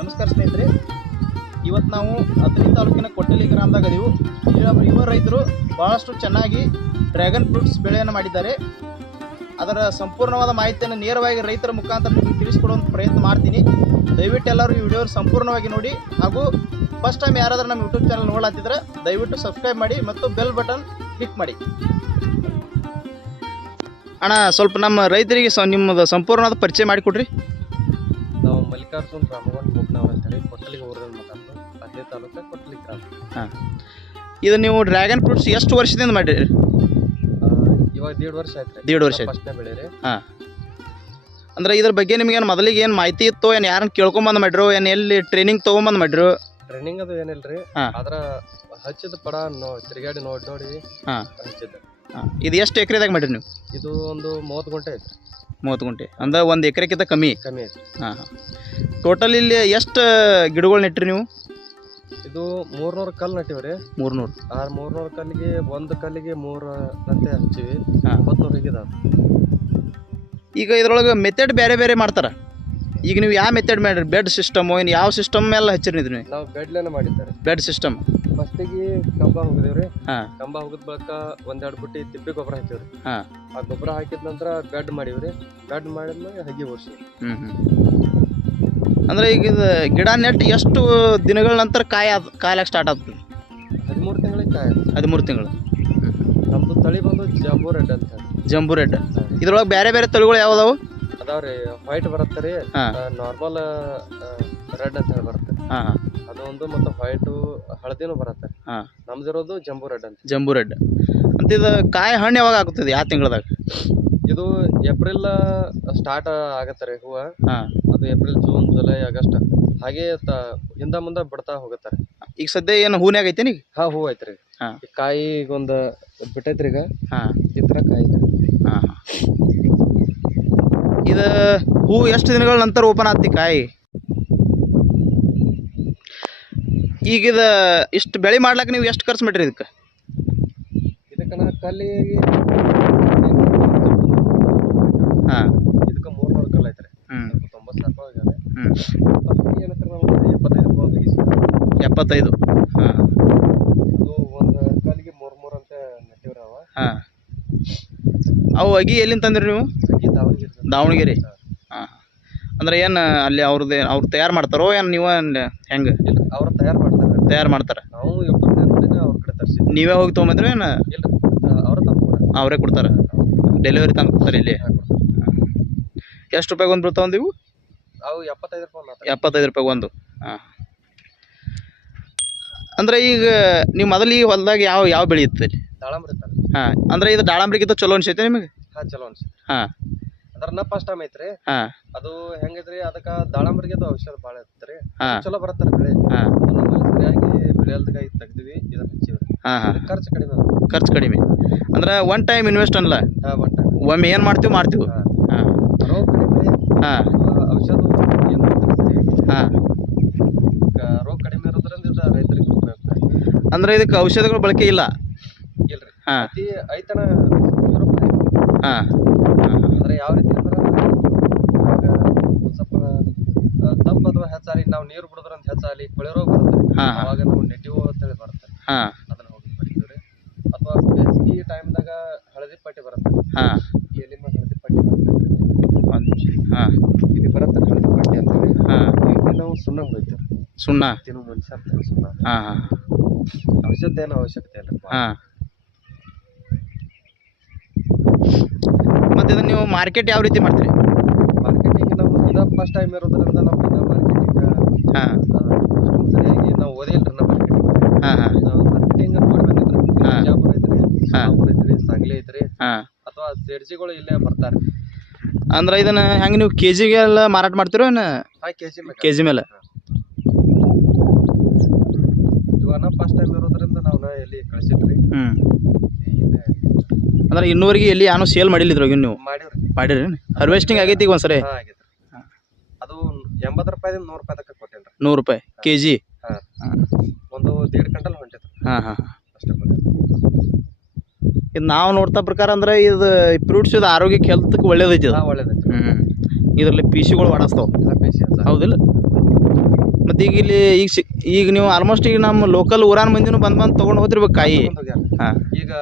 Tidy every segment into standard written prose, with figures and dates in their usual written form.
ನಮಸ್ಕಾರ ಸ್ನೇಹಿತರೆ, ಇವತ್ತು ನಾವು ಅಥಣಿ ತಾಲೂಕಿನ ಕೊಟ್ಟಲಿ ಗ್ರಾಮದಾಗ ಅದೀವು. ಇವರು ರೈತರು ಬಹಳಷ್ಟು ಚೆನ್ನಾಗಿ ಡ್ರ್ಯಾಗನ್ ಫ್ರೂಟ್ಸ್ ಬೆಳೆಯನ್ನು ಮಾಡಿದ್ದಾರೆ. ಅದರ ಸಂಪೂರ್ಣವಾದ ಮಾಹಿತಿಯನ್ನು ನೇರವಾಗಿ ರೈತರ ಮುಖಾಂತರ ನಿಮಗೆ ತಿಳಿಸಿಕೊಡುವಂಥ ಪ್ರಯತ್ನ ಮಾಡ್ತೀನಿ. ದಯವಿಟ್ಟು ಎಲ್ಲರೂ ಈ ವಿಡಿಯೋ ಸಂಪೂರ್ಣವಾಗಿ ನೋಡಿ. ಹಾಗೂ ಫಸ್ಟ್ ಟೈಮ್ ಯಾರಾದರೂ ನಮ್ಮ ಯೂಟ್ಯೂಬ್ ಚಾನಲ್ ನೋಡತ್ತಿದ್ರೆ ದಯವಿಟ್ಟು ಸಬ್ಸ್ಕ್ರೈಬ್ ಮಾಡಿ ಮತ್ತು ಬೆಲ್ ಬಟನ್ ಕ್ಲಿಕ್ ಮಾಡಿ. ಅಣ್ಣ, ಸ್ವಲ್ಪ ನಮ್ಮ ರೈತರಿಗೆ ನಿಮ್ಮದು ಸಂಪೂರ್ಣವಾದ ಪರಿಚಯ ಮಾಡಿಕೊಡ್ರಿ. ನಾವು ಮಲ್ಲಿಕಾರ್ಜುನ್ ರಾಮಗೌಡ ಮುಗ್ನವ್ರು ಅಂತೇಳಿ ಕೊಟ್ಟಲಿಗೆ ಊರಲ್ಲಿ ಮಾತಾಡ್ತು. ಅಥಣಿ ತಾಲೂಕು ಕೊಟ್ಟಲಿ ಗ್ರಾಮ. ಹಾಂ, ಇದು ನೀವು ಡ್ರ್ಯಾಗನ್ ಫ್ರೂಟ್ಸ್ ಎಷ್ಟು ವರ್ಷದಿಂದ ಮಾಡಿರಿ? ಇವಾಗ 1.5 ವರ್ಷ ಆಯ್ತು. 1.5 ವರ್ಷ ಆಯ್ತು. ಫಸ್ಟ್ನೇ ಬೆಳೆ ರೀ. ಹಾಂ, ಅಂದ್ರೆ ಇದ್ರ ಬಗ್ಗೆ ನಿಮ್ಗೇನು ಮೊದಲಿಗೆ ಏನು ಮಾಹಿತಿ ಇತ್ತು? ಏನು ಯಾರನ್ನ ಕೇಳ್ಕೊಂಬಂದು ಮಾಡಿರೋ, ಏನು ಎಲ್ಲಿ ಟ್ರೈನಿಂಗ್ ತೊಗೊಂಬಂದು ಮಾಡಿರೋ? ಟ್ರೈನಿಂಗ್ ಅದು ಏನಿಲ್ರಿ. ಆದ್ರ ಹಚ್ಚಿದ ಪಡ ತಿರುಗಾಡಿ ನೋಡಿ ಹಾಂ ಹಚ್ಚಿದ್ದೆ. ಹಾಂ, ಇದು ಎಷ್ಟು ಎಕರೆದಾಗ ಮಾಡಿರಿ ನೀವು? ಇದು ಒಂದು 30 ಗುಂಟೆ ಐತ್ರಿ. 30 ಗುಂಟೆ ಅಂದ್ರೆ 1 ಎಕರೆಕ್ಕಿಂತ ಕಮ್ಮಿ ಕಮ್ಮಿ ಐತ್ರಿ. ಹಾಂ ಹಾಂ. ಟೋಟಲ್ ಇಲ್ಲಿ ಎಷ್ಟು ಗಿಡಗಳು ನೆಟ್ಟಿರಿ ನೀವು? ಇದು 300 ಕಲ್ಲು ನಟ್ಟಿವ್ರಿ. 300. ಆ 300 ಕಲ್ಲಿಗೆ ಒಂದು ಕಲ್ಲಿಗೆ 3 ಗಂಟೆ ಹಚ್ಚಿವಿ. ಹಾಂ, 900 ಹಿಗಿದಾವ. ಈಗ ಇದ್ರೊಳಗೆ ಮೆಥಡ್ ಬೇರೆ ಬೇರೆ ಮಾಡ್ತಾರೆ. ಈಗ ನೀವು ಯಾವ ಮೆಥಡ್ ಮಾಡಿರಿ? ಬೆಡ್ ಸಿಸ್ಟಮು ಏನು ಯಾವ ಸಿಸ್ಟಮ್ ಮೇಲೆ ಹಚ್ಚಿರಿ ಇದ್ರಿ? ನಾವು ಬೆಡ್ಲೇನೆ ಮಾಡಿದ್ದಾರೆ. Bed system. ಫಸ್ಟಿಗೆ ಕಂಬ ಹೋಗಿದೇವ್ರಿ. ಹಾಂ, ಕಂಬ ಹೋಗಿದ ಬಳಿಕ 1-2 ಬುಟ್ಟಿ ತಿಪ್ಪಿ ಗೊಬ್ಬರ ಹಾಕಿವ್ರಿ. ಹಾಂ, ಆ ಗೊಬ್ಬರ ಹಾಕಿದ ನಂತರ ಬೆಡ್ ಮಾಡಿವ್ರಿ. ಬೆಡ್ ಮಾಡಿದ್ಮೇಲೆ ಹಗಿ ಓಡಿಸಿ. ಅಂದ್ರೆ ಈಗ ಇದು ಗಿಡ ನೆಟ್ಟು ಎಷ್ಟು ದಿನಗಳ ನಂತರ ಕಾಯಲಾಗ ಸ್ಟಾರ್ಟ್ ಆಗ್ತದೆ? 13 ತಿಂಗಳಿಗೆ ಕಾಯಿ. 13 ತಿಂಗಳು. ನಮ್ದು ತಳಿ ಬಂದು ಜಂಬೂ ರೆಡ್ ಅಂತ ಹೇಳಿ. ಜಂಬೂ ರೆಡ್. ಇದ್ರೊಳಗೆ ಬೇರೆ ಬೇರೆ ತಳಿಗಳು ಯಾವ್ದಾವು? ಅದಾವ್ರಿ. ವೈಟ್ ಬರುತ್ತೆ ರೀ, ನಾರ್ಮಲ್ ರೆಡ್ ಅಂತ ಹೇಳಿ ಬರುತ್ತೆ. ಹಾಂ ಹಾಂ, ಅದು ಒಂದು ಮತ್ತು ವೈಟು ಹಳದಿನೂ ಬರುತ್ತೆ. ಹಾಂ, ನಮ್ದಿರೋದು ಜಂಬೂ ರೆಡ್ ಅಂತ. ಜಂಬೂ ರೆಡ್ ಅಂತ. ಇದು ಕಾಯಿ ಹಣ್ಣು ಯಾವಾಗ ಆಗ್ತದೆ? ಯಾವ ತಿಂಗಳದಾಗ? ಇದು ಏಪ್ರಿಲ್ ಸ್ಟಾರ್ಟ್ ಆಗತ್ತೆ ರೀ ಹೂವು. ಹಾಂ, ಅದು ಏಪ್ರಿಲ್, ಜೂನ್, ಜುಲೈ, ಆಗಸ್ಟ್ ಹಾಗೆ ಹಿಂದ ಮುಂದೆ ಬಿಡ್ತಾ ಹೋಗತ್ತಾರೆ. ಈಗ ಸದ್ಯ ಏನು ಹೂನ್ಯಾಗ ಐತೇನಿ ಈಗ? ಹಾಂ, ಹೂ ಐತ್ರಿ. ಹಾಂ, ಈ ಕಾಯಿ ಈಗ ಒಂದು ಬಿಟ್ಟೈತ್ರಿ ಈಗ. ಹಾಂ, ಈ ಥರ ಕಾಯಿ ಐತ್ರಿ. ಹಾಂ ಹಾಂ. ಇದು ಹೂ ಎಷ್ಟು ದಿನಗಳ ನಂತರ ಓಪನ್ ಆಗ್ತಿ ಕಾಯಿ? ಈಗ ಇದು ಇಷ್ಟು ಬೆಳೆ ಮಾಡ್ಲಿಕ್ಕೆ ನೀವು ಎಷ್ಟು ಖರ್ಚು ಮಾಡಿರಿ ಇದಕ್ಕೆ? ಇದಕ್ಕೆ ಕಲ್ಲಿಗೆ ಹಾಂ, ಇದಕ್ಕೆ 300 ಕಲ್ಲು ಐತ್ರಿ. 90,000 ಆಗ್ಯಾವೆ. ಏನಂತಾರೆ ನಮ್ಗೆ 75 ರೂಪಾಯಿ. 75. ಹಾಂ, ಅದು ಒಂದು ಕಲ್ಲಿಗೆ 3 ಅಂತ ನೆಟ್ಟಿವ್ರಿ ಅವ. ಹಾಂ. ಅವು ಅಗಿ ಎಲ್ಲಿಂದ ತಂದಿರಿ ನೀವು? ದಾವಣಗೆರೆ. ದಾವಣಗೆರೆ. ಹಾಂ, ಅಂದ್ರೆ ಏನು ಅಲ್ಲಿ ಅವ್ರು ತಯಾರು ಮಾಡ್ತಾರೋ ಏನು ನೀವು ಹೆಂಗೆ? ಇಲ್ಲ, ಅವ್ರು ತಯಾರು ಮಾಡ್ತಾರೆ. ನಾವು ಯೂಟ್ಯೂಬ್ನಾಗ ನೋಡಿದ್ರೆ ಅವ್ರ ಕಡೆ ತರಿಸಿದ್ವಿ. ನೀವೇ ಹೋಗಿ ತೊಗೊಂಬಂದ್ರೆ ಏನು? ಇಲ್ಲ, ಅವ್ರ ತಂದು ಅವರೇ ಕೊಡ್ತಾರೆ? ಡೆಲಿವರಿ ತಂದು ಕೊಡ್ತಾರೆ ಇಲ್ಲಿ? ಎಷ್ಟು ರೂಪಾಯಿಗೆ ಒಂದು ಬೀಳ್ತಾವೆ ಇವು? ಅವು 75 ರೂಪಾಯಿ. 75 ರೂಪಾಯಿಗೆ ಒಂದು. ಹಾಂ, ಅಂದರೆ ಈಗ ನೀವು ಮೊದಲು ಈ ಹೊಲದಾಗ ಯಾವ ಬೆಳೆ ಇತ್ತು ಇಲ್ಲಿ? ದಾಳಂಬ್ರಿ ತರ. ಹಾಂ, ಅಂದರೆ ಇದು ದಾಳಂಬ್ರಿಗಿಂತ ಚಲೋ ಅನ್ಸೈತೆ ನಿಮಗೆ? ಹಾಂ, ಚಲೋ ಅನ್ಸುತ್ತೆ. ಹಾಂ, ಅದ್ರನ್ನ ಫಸ್ಟ್ ಟೈಮ್ ಐತ್ರಿ. ಹಾಂ, ಅದು ಹೆಂಗೈತ್ರಿ, ಅದಕ್ಕೆ ದಾಳಂಬ್ರಿಗೆ ಅದು ಔಷಧ ಭಾಳ ಐತ್ರಿ. ಹಾಂ, ಚಲೋ ಬರತ್ತಾರೆ ಬೆಳೆ. ಹಾಂ, ನಮ್ಮಲ್ಲಿ ಸರಿಯಾಗಿ ಬೆಳೆಯಲ್ದಾಗ ತೆಗ್ದಿವಿ. ಇದನ್ನ ಹಚ್ಚಿವ್ರಿ. ಹಾಂ ಹಾಂ. ಖರ್ಚು ಕಡಿಮೆ. ಖರ್ಚು ಕಡಿಮೆ ಅಂದ್ರೆ ಒನ್ ಟೈಮ್ ಇನ್ವೆಸ್ಟ್ ಅಲ್ಲ? ಹಾಂ, ಒನ್ ಟೈಮ್. ಒಮ್ಮೆ ಏನು ಮಾಡ್ತೀವಿ. ಹಾಂ, ಹಾಂ, ರೋಗ ಕಡಿಮೆ. ಹಾಂ, ಔಷಧ ಏನು ಐತ್ರಿ. ಹಾಂ. ರೋಗ ಕಡಿಮೆ ಇರೋದ್ರಿಂದ ಇದು ರೈತರಿಗೆ ಉಪಯುಕ್ತ. ಅಂದ್ರೆ ಇದಕ್ಕೆ ಔಷಧಗಳ ಬಳಕೆ ಇಲ್ಲ? ಇಲ್ರಿ. ಹಾಂ, ಅತಿ ಐತನ ಯುರೋಪ್ ರೀ. ಹಾಂ, ಅಂದ್ರೆ ಯಾವ ರೀತಿ ಅಂದ್ರೆ ಇವಾಗ ಒಂದು ಸ್ವಲ್ಪ ತಪ್ಪು ಅಥವಾ ಹೆಚ್ಚಾಲಿ ನಾವು ನೀರು ಬಿಡೋದ್ರಂತ ಹೆಚ್ಚಾಲಿ ಕೊಳೆ ರೋಗ ಬರುತ್ತೆ. ಹಾಂ, ಅವಾಗ ನಾವು ನೆಟಿವ್ ಅಂತೇಳಿ ಬರುತ್ತೆ. ಹಾಂ, ಅದನ್ನ ಹೋಗಿ ಬರೀತೀವ್ರಿ. ಅಥವಾ ಬೇಸಿಗೆ ಟೈಮ್ದಾಗ ಹಳದಿ ಪಟ್ಟಿ ಬರುತ್ತೆ. ಹಾಂ, ಎಲ್ಲಿ ಮೇಲೆ ಹಳದಿ ಪಟ್ಟಿ ಬರುತ್ತೆ. ಹಾಂ, ಇಲ್ಲಿ ಬರುತ್ತೆ ಹಳದಿ ಪಟ್ಟಿ ಅಂತೇಳಿ. ಹಾಂ, ಇಲ್ಲಿ ನಾವು ಸುಣ್ಣ ಹೊಡಿತೀವಿ. ಸುಣ್ಣ ತಿನ್ನು ಮನುಷ್ಯ ಸುಣ್ಣ. ಹಾಂ ಹಾಂ. ಔಷಧ ಏನೋ ಅವಶ್ಯಕತೆ ಇಲ್ಲ. ಹಾಂ, ಮತ್ತು ಇದನ್ನು ನೀವು ಮಾರ್ಕೆಟ್ ಯಾವ ರೀತಿ ಮಾಡ್ತೀರಿ? ಮಾರ್ಕೆಟಿಂಗ್ ನಾವು ಇದ ಫಸ್ಟ್ ಟೈಮ್ ಇರೋದ್ರಿಂದ ನಮ್ಗೆ ಇನ್ನ ಮಾರ್ಕೆಟಿಂಗ್ ಹಾಂ, ಸರಿಯಾಗಿ ನಾವು ಓದಿಲ್ರಿ. ನಮ್ಮ ಮಾರ್ಕೆಟಿಂಗ್ ಹಾಂ ಹಾಂ, ನಾವು ಮಾರ್ಕೆಟಿಂಗ್ ನೋಡಿ ಬಂದಿದ್ರಿ. ಬಿಜಾಪುರ ಐತ್ರಿ, ಸೋಲಾಪುರ ಐತ್ರಿ, ಸಾಂಗ್ಲಿ ಐತ್ರಿ. ಹಾಂ. ಅಥವಾ ಸೇಡ್ಜಿಗಳು ಇಲ್ಲೇ ಬರ್ತಾರೆ. ಅಂದ್ರೆ ಇದನ್ನು ಹೆಂಗೆ ನೀವು ಕೆ ಜಿಗೆಲ್ಲ ಮಾರಾಟ ಮಾಡ್ತೀರೋ ಏನು? ಹಾಂ, ಕೆ ಜಿ ಮೇಲೆ. ಇವಾಗ ನಾವು ಫಸ್ಟ್ ಟೈಮ್ ಇರೋದ್ರಿಂದ ನಾವು ಎಲ್ಲಿ ಕಳಿಸಿದ್ರಿ. ಅಂದ್ರೆ ಇನ್ನೂವರೆಗೆ ಎಲ್ಲಿ ಏನೋ ಸೇಲ್ ಮಾಡಿಲ್ಲ ಇದ್ರಾಗ ನೀವು? ಮಾಡಿರಿ. ಹಾರ್ವೆಸ್ಟಿಂಗ್ ಆಗೈತಿ ಈಗ ಒಂದ್ಸರಿ? ಹಾಂ, ಆಗೈತೆ. ಅದು 80 ರೂಪಾಯಿದಿಂದ 100 ರೂಪಾಯಿ ತನಕ ಕೊಟ್ಟೇನ್ರಿ. 100 ರೂಪಾಯಿ ಕೆ ಜಿ? ಹಾಂ, ಒಂದು 1.5 ಕ್ವಿಂಟಲ್ ಹೊಂಟಿತ್ತು. ಹಾಂ ಹಾಂ, ಅಷ್ಟೇ ಕೊಟ್ಟೆ. ಇದು ನಾವು ನೋಡ್ತಾ ಪ್ರಕಾರ ಅಂದ್ರೆ ಇದು ಫ್ರೂಟ್ಸ್ ಇದು ಆರೋಗ್ಯಕ್ಕೆ ಹೆಲ್ತ್ಗೆ ಒಳ್ಳೇದೈತಿ. ಒಳ್ಳೇದೈತಿ. ಇದರಲ್ಲಿ ಪೀಸಿಗಳು ಓಡಿಸ್ತಾವೆ. ಪೀಸಿ ಹೌದಿಲ್ಲ? ಮತ್ತು ಈಗ ಇಲ್ಲಿ ಈಗ ನೀವು ಆಲ್ಮೋಸ್ಟ್ ಈಗ ನಮ್ಮ ಲೋಕಲ್ ಊರಾನ ಮಂದಿನೂ ಬಂದು ತೊಗೊಂಡು ಹೋಗ್ತಿರ್ಬೇಕು ಕಾಯಿ. ಹಾಂ, ಈಗ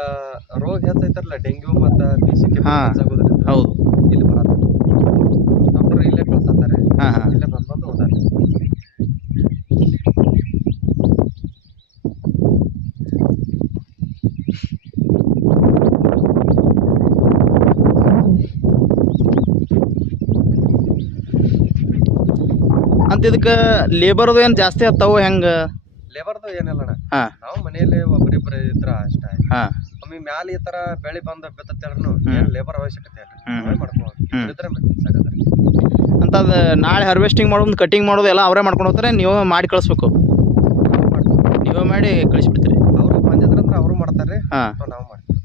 ರೋಗ ಹೆಚ್ಚೈತಾರಲ್ಲ ಡೆಂಗ್ಯೂ ಮತ್ತು BCK ಹೆಚ್ಚಾಗೋದ್ರಿಂದ ಹೌದು, ಇಲ್ಲಿ ಬರತ್ತೆ. ಡಾಕ್ಟರ್ ಇಲ್ಲೇ ಕಳ್ಸತ್ತಾರೆ. ಹಾಂ ಹಾಂ. ಇಲ್ಲೇ ಬಂದು ಹೋದಾರೆ. ಅಂತ ಇದಕ್ಕೆ ಲೇಬರ್ದು ಏನು ಜಾಸ್ತಿ ಹತ್ತಾವು ಹೆಂಗೆ? ಲೇಬರ್ದು ಏನಿಲ್ಲ ಅಣ್ಣ, ಹಾಂ ನಾವು ಮನೆಯಲ್ಲಿ ಒಬ್ಬರಿಬ್ಬರು ಇದ್ರ ಅಷ್ಟೇ. ಹಾಂ, ಒಮ್ಮೆ ಮ್ಯಾಲ ಈ ತರ ಬೆಳೆ ಬಂದ ಬಿತ್ತೇಳ್ರು ಏನು ಲೇಬರ್ ಅವಶ್ಯಕತೆ ಇಲ್ಲ, ನಾವೇ ಮಾಡ್ಕೊಂಡು ಇದ್ರೆ ಸಾಕಾದ್ರೆ. ಅಂತ ಅದು ನಾಳೆ ಹಾರ್ವೆಸ್ಟಿಂಗ್ ಮಾಡೋದು ಕಟಿಂಗ್ ಮಾಡೋದು ಎಲ್ಲ ಅವರೇ ಮಾಡ್ಕೊಂಡು ಹೋಗ್ತಾರೆ, ನೀವು ಮಾಡಿ ಕಳಿಸ್ಬೇಕು? ನೀವೇ ಮಾಡಿ ಕಳಿಸ್ಬಿಡ್ತೀರಿ? ಅವರು ಬಂದಿದ್ರಂದ್ರೆ ಅವರು ಮಾಡ್ತಾರೆ, ಹಾಂ, ನಾವು ಮಾಡ್ತೀವಿ.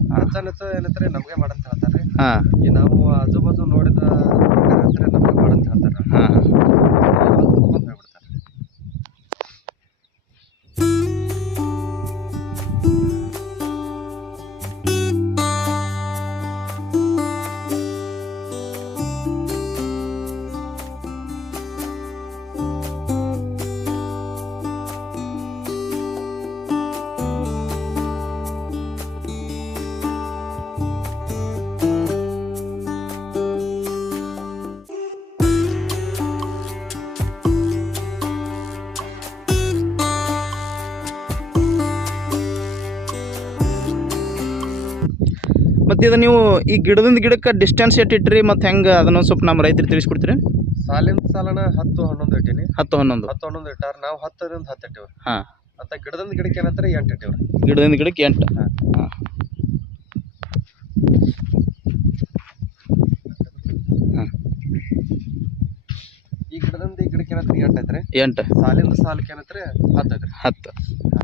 ಹೆಚ್ಚು ಏನಂತಾರೆ ನಮಗೆ ಮಾಡಂತ ಹೇಳ್ತಾರೆ. ಹಾಂ, ಈ ನಾವು ಆಜು ಬಾಜು ನೋಡಿದ ಅಂತಾರೆ ನಮಗೆ ಮಾಡಂತ ಹೇಳ್ತಾರೆ. ಹಾಂ. ತಗೊಂಡು ಹೋಗ್ಬಿಡ್ತಾರೆ. ಮತ್ತು ಇದು ನೀವು ಈ ಗಿಡದಿಂದ ಗಿಡಕ್ಕೆ ಡಿಸ್ಟೆನ್ಸ್ ಎಷ್ಟು ಇಟ್ಟಿರಿ ಮತ್ತು ಹೆಂಗೆ ಅದನ್ನು ಸ್ವಲ್ಪ ನಮ್ಮ ರೈತರಿಗೆ ತಿಳಿಸ್ಕೊಡ್ತೀರಿ? ಸಾಲಿನ ಸಾಲನ 10-11 ಇಟ್ಟೀನಿ. 10-11 11 ಇಟ್ಟಾರ, ನಾವು 10ರಿಂದ 10 ಇಟ್ಟಿವ್ರಿ. ಹಾಂ. ಅಂತ ಗಿಡದಿಂದ ಗಿಡಕ್ಕೆ ಏನಂತಾರೆ 8 ಇಟ್ಟಿವ್ರಿ. ಗಿಡದಿಂದ ಗಿಡಕ್ಕೆ 8. ಹಾಂ. ಹಾಂ. ಈ ಗಿಡದಿಂದ ಈ ಗಿಡಕ್ಕೆ ಏನಂತಾರೆ 8 ಐತ್ರಿ. 8. ಸಾಲಿಂದ ಸಾಲಕ್ಕೆ ಏನಂತಾರೆ 10 ಐತ್ರಿ. 10.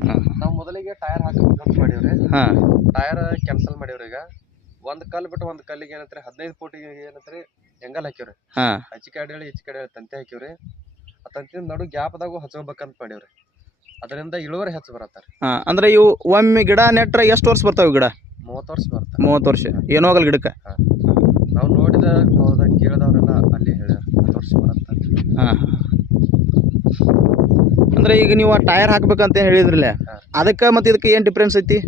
ಹಾಂ. ನಾವು ಮೊದಲಿಗೆ ಟೈರ್ ಹಾಕಬೇಕಂತ ಮಾಡೀವ್ರಿ. ಹಾಂ. ಟೈರ್ ಕ್ಯಾನ್ಸಲ್ ಮಾಡೀವ್ರಿ. ಈಗ ಒಂದು ಕಲ್ಲು ಬಿಟ್ಟು ಒಂದು ಕಲ್ಲಿಗೆ ಏನಂತಾರೆ 15 ಫೂಟಿಗೆ ಏನಂತಾರೆ ಹೆಂಗಲ್ ಹಾಕಿವ್ರಿ. ಹಾಂ. ಈಚೆ ಕಡೆ ತಂತಿ ಹಾಕಿವ್ರಿ. ಆ ತಂತಿ ನಡು ಗ್ಯಾಪ್ದಾಗೂ ಹಚ್ಕೋಬೇಕಂತ ಮಾಡೀವ್ರಿ. ಅದರಿಂದ ಇಳುವರಿ ಹೆಚ್ಚು ಬರತ್ತಾರೆ. ಹಾಂ, ಅಂದ್ರೆ ಇವು ಒಮ್ಮೆ ಗಿಡ ನೆಟ್ರೆ ಎಷ್ಟು ವರ್ಷ ಬರ್ತಾವೆ ಗಿಡ? 30 ವರ್ಷ ಬರುತ್ತೆ. 30 ವರ್ಷ ಏನೂ ಆಗಲ್ಲ ಗಿಡಕ್ಕೆ? ಹಾಂ. ನಾವು ನೋಡಿದ ಕೇಳಿದವರೆಲ್ಲ ಅಲ್ಲಿ ಹೇಳ್ಯಾರ 30 ವರ್ಷ ಬರುತ್ತೆ. ಹಾಂ. ಅಂದ್ರೆ ಈಗ ನೀವು ಟೈರ್ ಹಾಕ್ಬೇಕಂತ ಹೇಳಿದ್ರಲ್ಲ, ಅದಕ್ಕೆ ಮತ್ತು ಇದಕ್ಕೆ ಏನು ಡಿಫ್ರೆನ್ಸ್ ಐತಿ?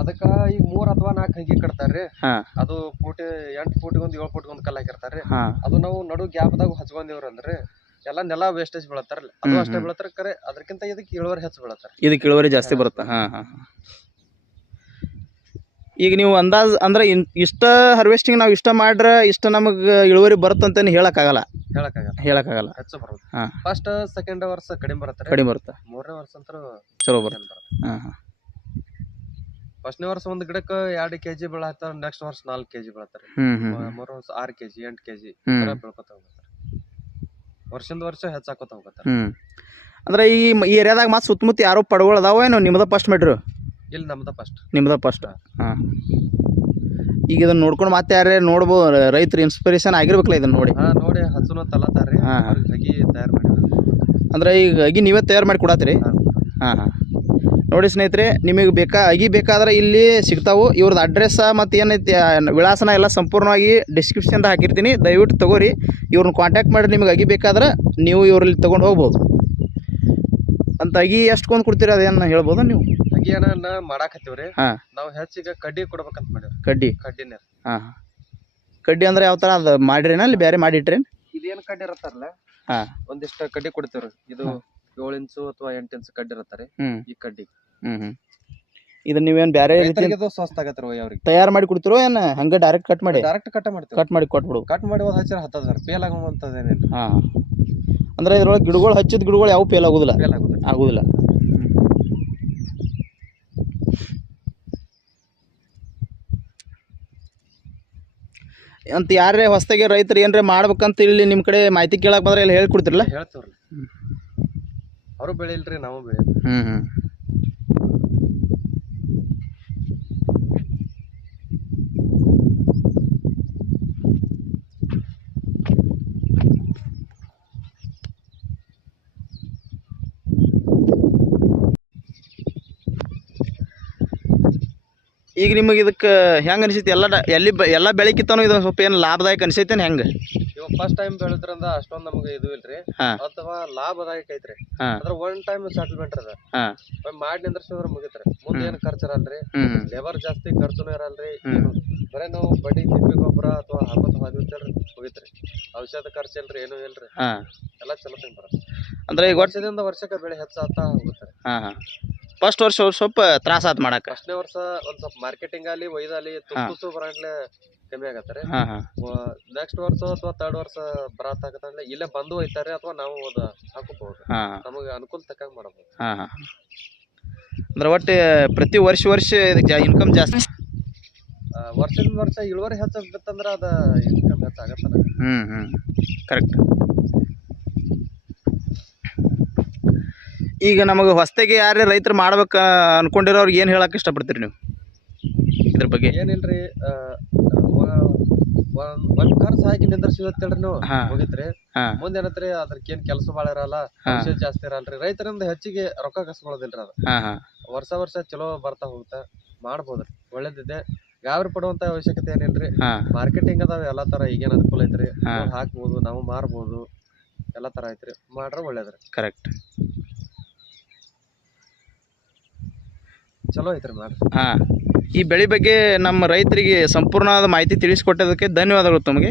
ಅದಕ್ಕೆ ಈಗ 3 ಅಥವಾ 4 ಹಂಗೆ ಕಟ್ತಾರ್ರಿ. ಹಾಂ. ಅದು 8 ಫೂಟಿಗೊಂದು 7 ಫೂಟಿಗೊಂದು ಕಲ್ಲು ಹಾಕಿರ್ತಾರ್ರಿ. ಹಾಂ. ಅದು ನಾವು ನಡು ಗ್ಯಾಪ್ದಾಗ ಹಚ್ಕೊಂಡಿವ್ರಿ ಅಂದ್ರೆ ಎಲ್ಲ ನೆಲ ವೇಸ್ಟೇಜ್ ಬೀಳತ್ತಾರಲ್ಲ, ಅದು ಅಷ್ಟೇ ಬೀಳತ್ತಾರ. ಕರೆ ಅದಕ್ಕಿಂತ ಇದಕ್ಕೆ ಇಳುವರಿ ಹೆಚ್ಚು ಬೀಳತ್ತಾರ. ಇದಕ್ಕೆ ಇಳುವರಿ ಜಾಸ್ತಿ ಬರುತ್ತೆ. ಹಾಂ ಹಾಂ. ಈಗ ನೀವು ಅಂದಾಜು ಅಂದ್ರೆ ಇಷ್ಟ ಹಾರ್ವೆಸ್ಟಿಂಗ್ ನಾವು ಇಷ್ಟ ಮಾಡ್ರೆ ಇಷ್ಟ ನಮಗೆ ಇಳುವರಿ ಬರುತ್ತಂತೇನು ಹೇಳೋಕ್ಕಾಗಲ್ಲ. ಹೇಳೋಕ್ಕಾಗಲ್ಲ. ಹೆಚ್ಚು ಬರುತ್ತೆ. ಹಾಂ. ಫಸ್ಟ್ ಸೆಕೆಂಡ್ ವರ್ಷ ಕಡಿಮೆ ಬರುತ್ತೆ. ಕಡಿಮೆ ಬರುತ್ತೆ. 3ನೇ ವರ್ಷ ಅಂತ ಚಲೋ ಬರುತ್ತೆ. ಹಾಂ ಹಾಂ. ಫಸ್ಟ್ನೇ ವರ್ಷ ಒಂದು ಗಿಡಕ್ಕೆ 2 kg ಬೀಳತ್ತಾರ, ನೆಕ್ಸ್ಟ್ ವರ್ಷ 4 kg ಬೀಳತ್ತಾರೆ. 3 ವರ್ಷ 6 kg 8 kg ಬೆಳ್ಕೊತ ಹೋಗ್ತಾರೆ. ವರ್ಷದಿಂದ ವರ್ಷ ಹೆಚ್ಚಾಕೋತ ಹೋಗ್ತಾರೆ. ಅಂದ್ರೆ ಈ ಏರಿಯಾದಾಗ ಮತ್ತೆ ಸುತ್ತಮುತ್ತ ಯಾರೋ ಪಡಗಳು ಅದಾವ ಏನು ನಿಮ್ದ ಫಸ್ಟ್ ಮಾಡ್ರು? ಇಲ್ಲಿ ನಮ್ದ ಫಸ್ಟ್. ನಿಮ್ದ ಫಸ್ಟ್. ಹಾಂ. ಈಗ ಇದನ್ನ ನೋಡ್ಕೊಂಡು ಮತ್ತೆ ಯಾರೇ ನೋಡ್ಬೋದು, ರೈತರು ಇನ್ಸ್ಪಿರೇಷನ್ ಆಗಿರ್ಬೇಕಲ್ಲ ಇದನ್ನ ನೋಡಿ. ಹಾಂ, ನೋಡಿ ಹಚ್ಚುನ ತಲತಾರ್ರಿ. ಹಗಿ ತಯಾರು ಮಾಡಿ ಅಂದ್ರೆ ಈಗ ಅಗಿ ನೀವೇ ತಯಾರು ಮಾಡಿ ಕೊಡತ್ತೀರಿ? ಹಾಂ ಹಾಂ. ನೋಡಿ ಸ್ನೇಹಿತರೆ, ನಿಮಗೆ ಅಗಿ ಬೇಕಾದ್ರೆ ಇಲ್ಲಿ ಸಿಗ್ತಾವೆ. ಇವ್ರದ್ದು ಅಡ್ರೆಸ್ ಮತ್ತು ಏನೈತಿ ವಿಳಾಸನ ಎಲ್ಲ ಸಂಪೂರ್ಣವಾಗಿ ಡಿಸ್ಕ್ರಿಪ್ಷನ್ದಾಗ ಹಾಕಿರ್ತೀನಿ, ದಯವಿಟ್ಟು ತೊಗೋರಿ. ಇವ್ರನ್ನ ಕಾಂಟ್ಯಾಕ್ಟ್ ಮಾಡಿ ನಿಮಗೆ ಅಗಿ ಬೇಕಾದ್ರೆ ನೀವು ಇವ್ರಲ್ಲಿ ತೊಗೊಂಡು ಹೋಗ್ಬೋದು. ಅಂತ ಅಗಿ ಎಷ್ಟೊಂದು ಕೊಡ್ತೀರಿ ಅದೇನು ಹೇಳ್ಬೋದು ನೀವು? ಅಗಿಯನ್ನ ಮಾಡಾಕತ್ತೀವ್ರಿ. ಹಾಂ. ನಾವು ಹೆಚ್ಚಿಗೆ ಕಡ್ಡಿ ಕೊಡ್ಬೇಕಂತ ಮಾಡಿವ್ರಿ. ಕಡ್ಡಿನೇ. ಹಾಂ. ಕಡ್ಡಿ ಅಂದ್ರೆ ಯಾವ ಥರ ಅದು ಮಾಡಿರೇನ ಅಲ್ಲಿ ಬೇರೆ ಮಾಡಿಟ್ರಿ? ಇದೇನು ಕಡ್ಡಿ ಇರುತ್ತಾರಲ್ಲ, ಹಾಂ, ಒಂದಿಷ್ಟು ಕಡ್ಡಿ ಕೊಡ್ತೀವ್ರಿ. ಇದು 7 ಇಂಚು ಅಥವಾ 8 ಇಂಚು ಕಡ್ಡಿ ಇರುತ್ತಾರೆ ಈ ಕಡ್ಡಿ. ಇದನ್ನ ನೀವೇನು ಬೇರೆ ಸ್ವಸ್ಥ ಆಗತ್ರಿ. ಅವ್ರಿಗೆ ತಯಾರು ಮಾಡಿ ಕೊಡ್ತಿರೋ ಏನು ಹಂಗೆ ಡೈರೆಕ್ಟ್ ಕಟ್ ಮಾಡಿ? ಡೈರೆಕ್ಟ್ ಕಟ್ ಮಾಡ್ತೀವಿ. ಕಟ್ ಮಾಡಿ ಕೊಟ್ಬಿಡು. ಕಟ್ ಮಾಡಿ ಒಂದು ಹಚ್ಚಿರ ಹತ್ತದ ಫೇಲ್ ಆಗುವಂಥದ್ದೇನಿಲ್ಲ. ಹಾಂ. ಅಂದ್ರೆ ಇದ್ರೊಳಗೆ ಗಿಡಗಳು ಹಚ್ಚಿದ ಗಿಡಗಳು ಯಾವ ಫೇಲ್ ಆಗೋದಿಲ್ಲ? ಆಗೋದಿಲ್ಲ. ಅಂತ ಯಾರೇ ಹೊಸದಾಗಿ ರೈತರು ಏನ್ರೇ ಮಾಡ್ಬೇಕಂತ ಇಲ್ಲಿ ನಿಮ್ಮ ಕಡೆ ಮಾಹಿತಿ ಕೇಳಕ್ಕೆ ಬಂದ್ರೆ ಎಲ್ಲ ಹೇಳ್ಕೊಡ್ತಿರಲ್ಲ? ಹೇಳ್ತೀವ್ರಿ. ಅವರು ಬೆಳಿಲ್ರಿ, ನಾವು ಬೆಳೆಯಲ್ಲ. ಈಗ ನಿಮಗೆ ಇದಕ್ಕೆ ಹೆಂಗೆ ಅನಿಸೈತಿ? ಎಲ್ಲ ಬೆಳೆಕಿತ್ತಾನು ಇದು ಸ್ವಲ್ಪ ಏನು ಲಾಭದಾಯಕ ಅನಿಸೈತೇನು ಹೆಂಗೆ? ಇವಾಗ ಫಸ್ಟ್ ಟೈಮ್ ಬೆಳೆದ್ರಿಂದ ಅಷ್ಟೊಂದ್ ನಮ್ಗೆ ಇದು ಇಲ್ರಿ ಹಾ. ಅಥವಾ ಲಾಭದಾಯಕ ಐತ್ರಿ ಹಾ. ಅದ್ರ ಒನ್ ಟೈಮ್ ಸೆಟಲ್ಮೆಂಟ್ ಅದ ಹಾ. ಮಾಡಿ ನಿಂದ್ರಸಿದ್ರ ಮುಗಿತ್ರಿ ಮುಂದೆ ಏನ್ ಖರ್ಚು ಇರಲ್ರಿ ಲೇಬರ್ ಜಾಸ್ತಿ ಖರ್ಚುನು ಇರಲ್ರಿ ಬರೇ ನಾವು ಬಡ್ಡಿ ತಿಪ್ಪಿ ಗೊಬ್ಬರ ಅಥವಾ ಹಾಕೋದ್ ಮುಗಿತ್ರಿ ಔಷಧ ಖರ್ಚು ಇಲ್ರಿ ಏನು ಇಲ್ರಿ ಎಲ್ಲಾ ಚಲೋ ತಿಂಗ್ ಬರತ್ತೆ ಅಂದ್ರೆ ಈಗ ವರ್ಷದಿಂದ ವರ್ಷಕ್ಕೆ ಬೆಳೆ ಹೆಚ್ಚಾಗ್ತಾ ಹೋಗುತ್ತೆ. ಫಸ್ಟ್ ವರ್ಷ ಸ್ವಲ್ಪ ತ್ರಾಸ ಆತ್ ಮಾಡಾಕ. ಫಸ್ಟ್ನೇ ವರ್ಷ ಒಂದ್ ಸ್ವಲ್ಪ ಮಾರ್ಕೆಟಿಂಗ್ ಅಲ್ಲಿ ಒಯ್ದಲ್ಲಿ ತುಸು ಬರಂಗ್ಲೆ ಕಮ್ಮಿ ಆಗತ್ತಾರೆ. ನೆಕ್ಸ್ಟ್ ವರ್ಷ ಅಥವಾ ಥರ್ಡ್ ವರ್ಷ ಬರತ್ತಾಗತ್ತಂದ್ರೆ ಇಲ್ಲೇ ಬಂದು ಒಯ್ತಾರೆ ಅಥವಾ ನಾವು ಹಾಕೋಬಹುದು ನಮಗೆ ಅನುಕೂಲ ತಕ್ಕಂಗ್ ಮಾಡಬಹುದು. ಅಂದ್ರೆ ಒಟ್ಟು ಪ್ರತಿ ವರ್ಷ ಇನ್ಕಮ್ ಜಾಸ್ತಿ ವರ್ಷದಿಂದ ವರ್ಷ ಇಳುವರಿ ಹೆಚ್ಚಾಗ್ಬೇಕಂದ್ರ ಅದ ಇನ್ಕಮ್ ಹೆಚ್ಚಾಗತ್ತಲ್ಲ. ಕರೆಕ್ಟ್. ಈಗ ನಮಗೆ ಹೊಸದಾಗಿ ಯಾರೇ ರೈತರು ಮಾಡ್ಬೇಕ ಅನ್ಕೊಂಡಿರೋರ್ಗೆ ಏನು ಹೇಳಕ್ ಇಷ್ಟಪಡ್ತೀರಿ ನೀವು ಇದ್ರ ಬಗ್ಗೆ? ಏನಿಲ್ರಿ ಒಂದ್ ಖರ್ಚು ಹಾಕಿ ನಿಂದ್ರಸಿವತ್ತೇಳ್ರಿ ನೀವು ಮುಗಿತ್ರಿ ಮುಂದೆ ಏನತ್ರಿ ಅದಕ್ಕೇನ್ ಕೆಲಸ ಬಾಳ ಇರಲ್ಲ ಔಷಧ ಜಾಸ್ತಿ ಇರಲ್ರಿ ರೈತರಿಂದ ಹೆಚ್ಚಿಗೆ ರೊಕ್ಕ ಕಸ್ಕೊಳ್ಳೋದಿಲ್ರಿ ಅದ ವರ್ಷ ಚಲೋ ಬರ್ತಾ ಹೋಗ್ತಾ ಮಾಡ್ಬೋದ್ರಿ ಒಳ್ಳೇದಿದೆ. ಗಾಬರಿ ಪಡುವಂತ ಅವಶ್ಯಕತೆ ಏನಿಲ್ರಿ. ಮಾರ್ಕೆಟಿಂಗ್ ಅದಾವ ಎಲ್ಲಾ ತರ ಈಗೇನ್ ಅನುಕೂಲ ಐತ್ರಿ ಹಾಕ್ಬೋದು ನಾವು ಮಾರ್ಬೋದು ಎಲ್ಲಾ ತರ ಐತ್ರಿ ಮಾಡ್ರ ಒಳ್ಳೇದ್ರಿ. ಕರೆಕ್ಟ್. ಚಲೋ ಐತ್ರಿ ಮಾಡ್ರಿ. ಈ ಬೆಳೆ ಬಗ್ಗೆ ನಮ್ಮ ರೈತರಿಗೆ ಸಂಪೂರ್ಣವಾದ ಮಾಹಿತಿ ತಿಳಿಸಿಕೊಟ್ಟದಕ್ಕೆ ಧನ್ಯವಾದಗಳು ತಮಗೆ.